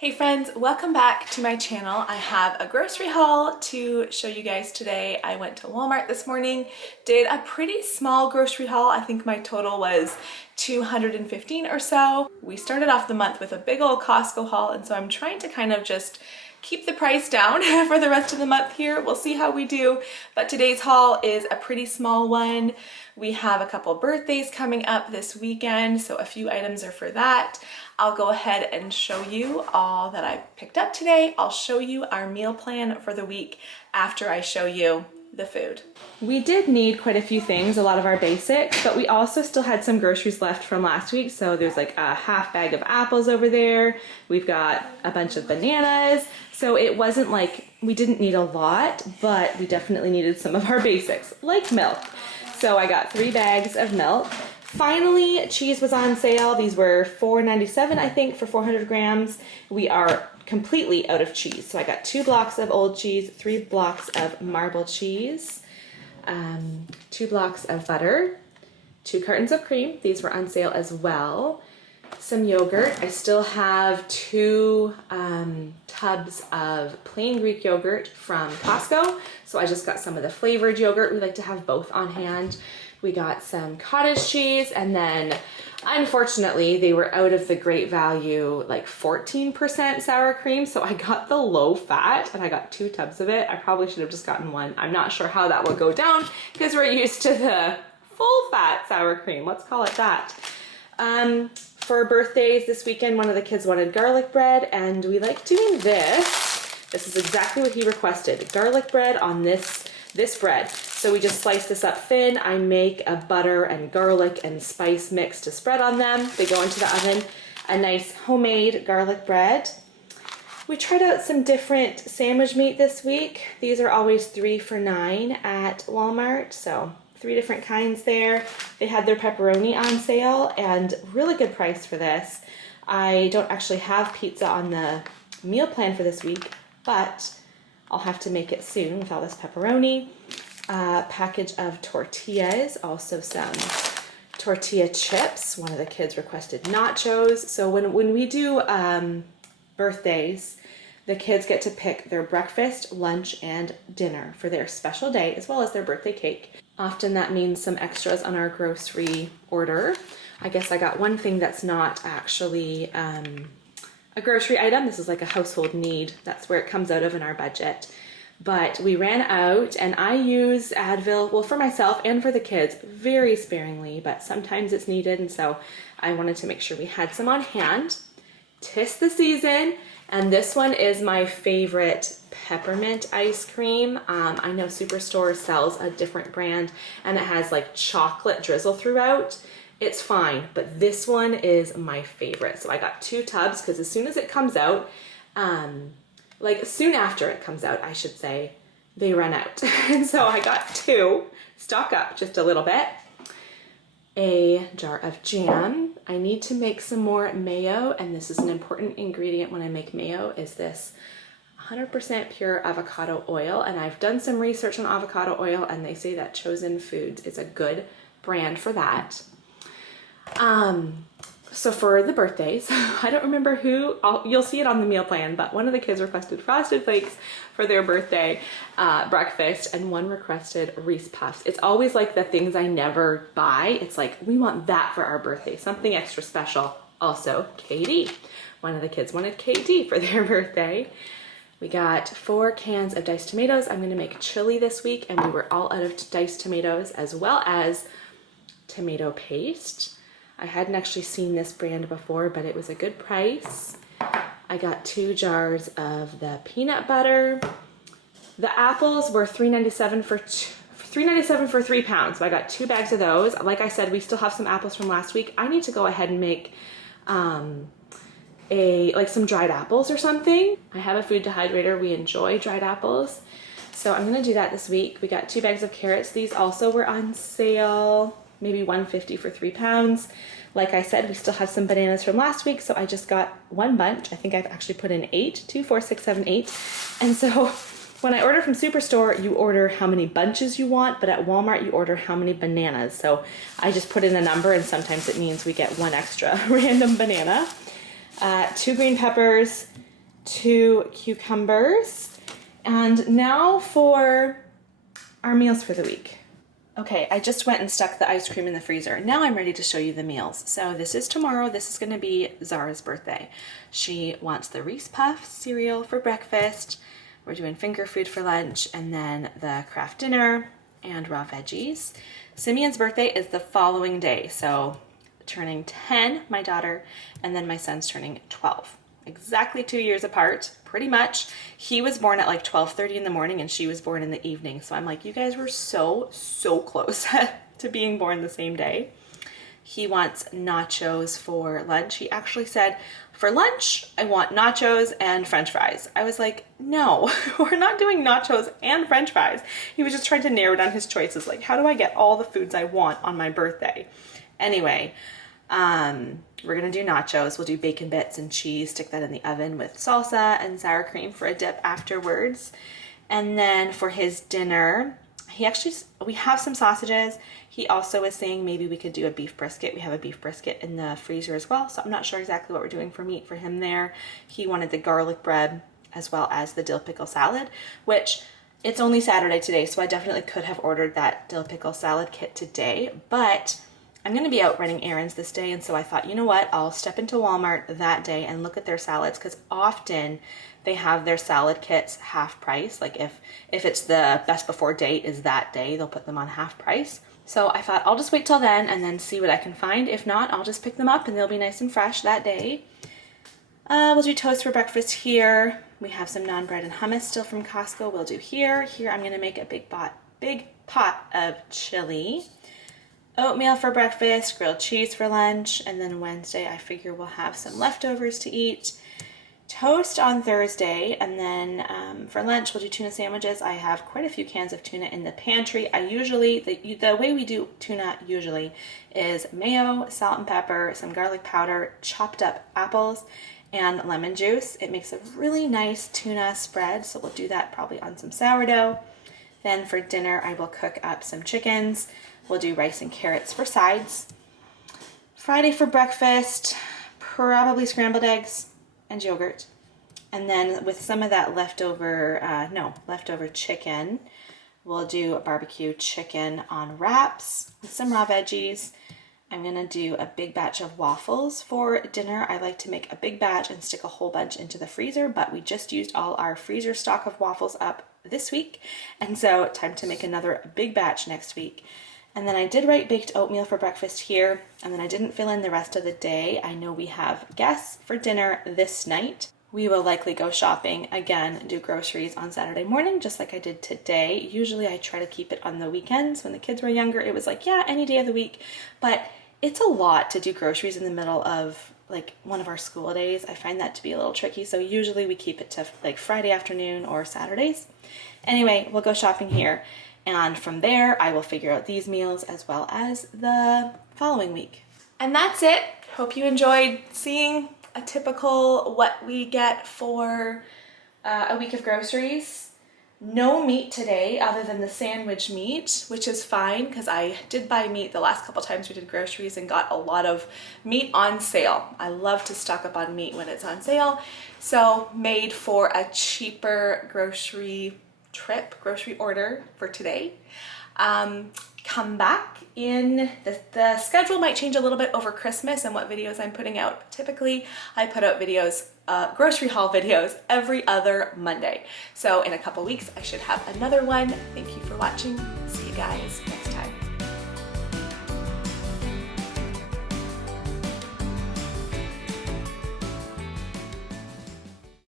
Hey friends, welcome back to my channel. I have a grocery haul to show you guys today. I went to Walmart this morning, did a pretty small grocery haul. I think my total was $215 or so. We started off the month with a big old Costco haul, and so I'm trying to kind of just keep the price down for the rest of the month here. We'll see how we do, but today's haul is a pretty small one. We have a couple birthdays coming up this weekend, so a few items are for that. I'll go ahead and show you all that I picked up today. I'll show you our meal plan for the week after I show you the food. We did need quite a few things, a lot of our basics, but we also still had some groceries left from last week. So there's like a half bag of apples over there. We've got a bunch of bananas. So it wasn't like we didn't need a lot, but we definitely needed some of our basics, like milk. So I got 3 bags of milk. Finally, cheese was on sale. These were $4.97, I think, for 400 grams. We are completely out of cheese. So I got 2 blocks of old cheese, 3 blocks of marbled cheese, 2 blocks of butter, 2 cartons of cream. These were on sale as well. Some yogurt. I still have 2 tubs of plain Greek yogurt from Costco. So I just got some of the flavored yogurt. We like to have both on hand. We got some cottage cheese, and then unfortunately they were out of the great value, like 14% sour cream. So I got the low fat and I got 2 tubs of it. I probably should have just gotten 1. I'm not sure how that will go down because we're used to the full fat sour cream. Let's call it that. For birthdays this weekend, one of the kids wanted garlic bread, and we like doing this. This is exactly what he requested. Garlic bread on this bread. So we just slice this up thin. I make a butter and garlic and spice mix to spread on them. They go into the oven. A nice homemade garlic bread. We tried out some different sandwich meat this week. These are always 3 for $9 at Walmart. So 3 different kinds there. They had their pepperoni on sale and really good price for this. I don't actually have pizza on the meal plan for this week, but I'll have to make it soon with all this pepperoni. Package of tortillas, also some tortilla chips. One of the kids requested nachos. So when we do birthdays, the kids get to pick their breakfast, lunch, and dinner for their special day, as well as their birthday cake. Often that means some extras on our grocery order. I guess I got one thing that's not actually a grocery item. This is like a household need. That's where it comes out of in our budget. But we ran out, and I use Advil, well, for myself and for the kids, very sparingly, but sometimes it's needed, and so I wanted to make sure we had some on hand. 'Tis the season, and this one is my favorite peppermint ice cream. I know Superstore sells a different brand, and it has like chocolate drizzle throughout. It's fine, but this one is my favorite. So I got 2 tubs because as soon as it comes out, like soon after it comes out, I should say, they run out. And so I got 2, stock up just a little bit. A jar of jam. I need to make some more mayo, and this is an important ingredient when I make mayo, is this 100% pure avocado oil. And I've done some research on avocado oil, and they say that Chosen Foods is a good brand for that. So for the birthdays, I don't remember who, you'll see it on the meal plan, but one of the kids requested Frosted Flakes for their birthday breakfast, and one requested Reese Puffs. It's always like the things I never buy. It's like, we want that for our birthday, something extra special. Also, KD. One of the kids wanted KD for their birthday. We got 4 cans of diced tomatoes. I'm gonna make chili this week, and we were all out of diced tomatoes, as well as tomato paste. I hadn't actually seen this brand before, but it was a good price. I got 2 jars of the peanut butter. The apples were $3.97 for 3 pounds. So I got 2 bags of those. Like I said, we still have some apples from last week. I need to go ahead and make some dried apples or something. I have a food dehydrator. We enjoy dried apples. So I'm gonna do that this week. We got 2 bags of carrots. These also were on sale. Maybe $1.50 for 3 pounds. Like I said, we still have some bananas from last week, so I just got 1 bunch. I think I've actually put in 8, 2, 4, 6, 7, 8. And so when I order from Superstore, you order how many bunches you want, but at Walmart, you order how many bananas. So I just put in a number, and sometimes it means we get 1 extra random banana. 2 green peppers, 2 cucumbers. And now for our meals for the week. Okay, I just went and stuck the ice cream in the freezer. Now I'm ready to show you the meals. So this is tomorrow. This is going to be Zara's birthday. She wants the Reese Puff cereal for breakfast. We're doing finger food for lunch, and then the Kraft dinner and raw veggies. Simeon's birthday is the following day, so turning 10, my daughter, and then my son's turning 12. Exactly 2 years apart, pretty much. He was born at like 12:30 in the morning and she was born in the evening. So I'm like, you guys were so close to being born the same day. He wants nachos for lunch. He actually said, for lunch, I want nachos and French fries. I was like, no, we're not doing nachos and French fries. He was just trying to narrow down his choices. Like, how do I get all the foods I want on my birthday? Anyway, we're gonna do nachos. We'll do bacon bits and cheese, stick that in the oven with salsa and sour cream for a dip afterwards. And then for his dinner, we have some sausages. He also was saying maybe we could do a beef brisket. We have a beef brisket in the freezer as well, so I'm not sure exactly what we're doing for meat for him there. He wanted the garlic bread as well as the dill pickle salad, which it's only Saturday today, so I definitely could have ordered that dill pickle salad kit today, but I'm going to be out running errands this day, and so I thought, you know what, I'll step into Walmart that day and look at their salads, because often they have their salad kits half price. Like if it's the best before date is that day, they'll put them on half price. So I thought I'll just wait till then and then see what I can find. If not, I'll just pick them up and they'll be nice and fresh that day. We'll do toast for breakfast here. We have some naan bread and hummus still from Costco. We'll do here. Here I'm going to make a big pot of chili. Oatmeal for breakfast, grilled cheese for lunch, and then Wednesday I figure we'll have some leftovers to eat. Toast on Thursday, and then for lunch we'll do tuna sandwiches. I have quite a few cans of tuna in the pantry. The way we do tuna usually is mayo, salt and pepper, some garlic powder, chopped up apples, and lemon juice. It makes a really nice tuna spread, so we'll do that probably on some sourdough. Then for dinner I will cook up some chickens. We'll do rice and carrots for sides. Friday for breakfast, probably scrambled eggs and yogurt. And then with some of that leftover chicken, we'll do a barbecue chicken on wraps with some raw veggies. I'm gonna do a big batch of waffles for dinner. I like to make a big batch and stick a whole bunch into the freezer, but we just used all our freezer stock of waffles up this week. And so time to make another big batch next week. And then I did write baked oatmeal for breakfast here, and then I didn't fill in the rest of the day. I know we have guests for dinner this night. We will likely go shopping again, do groceries on Saturday morning, just like I did today. Usually I try to keep it on the weekends. When the kids were younger, it was like, yeah, any day of the week. But it's a lot to do groceries in the middle of like one of our school days. I find that to be a little tricky. So usually we keep it to like Friday afternoon or Saturdays. Anyway, we'll go shopping here. And from there, I will figure out these meals as well as the following week. And that's it. Hope you enjoyed seeing a typical what we get for a week of groceries. No meat today other than the sandwich meat, which is fine because I did buy meat the last couple times we did groceries and got a lot of meat on sale. I love to stock up on meat when it's on sale. So made for a cheaper grocery order for today. Come back in, the schedule might change a little bit over Christmas and what videos I'm putting out. Typically, I put out videos, grocery haul videos every other Monday. So in a couple weeks, I should have another one. Thank you for watching. See you guys next time.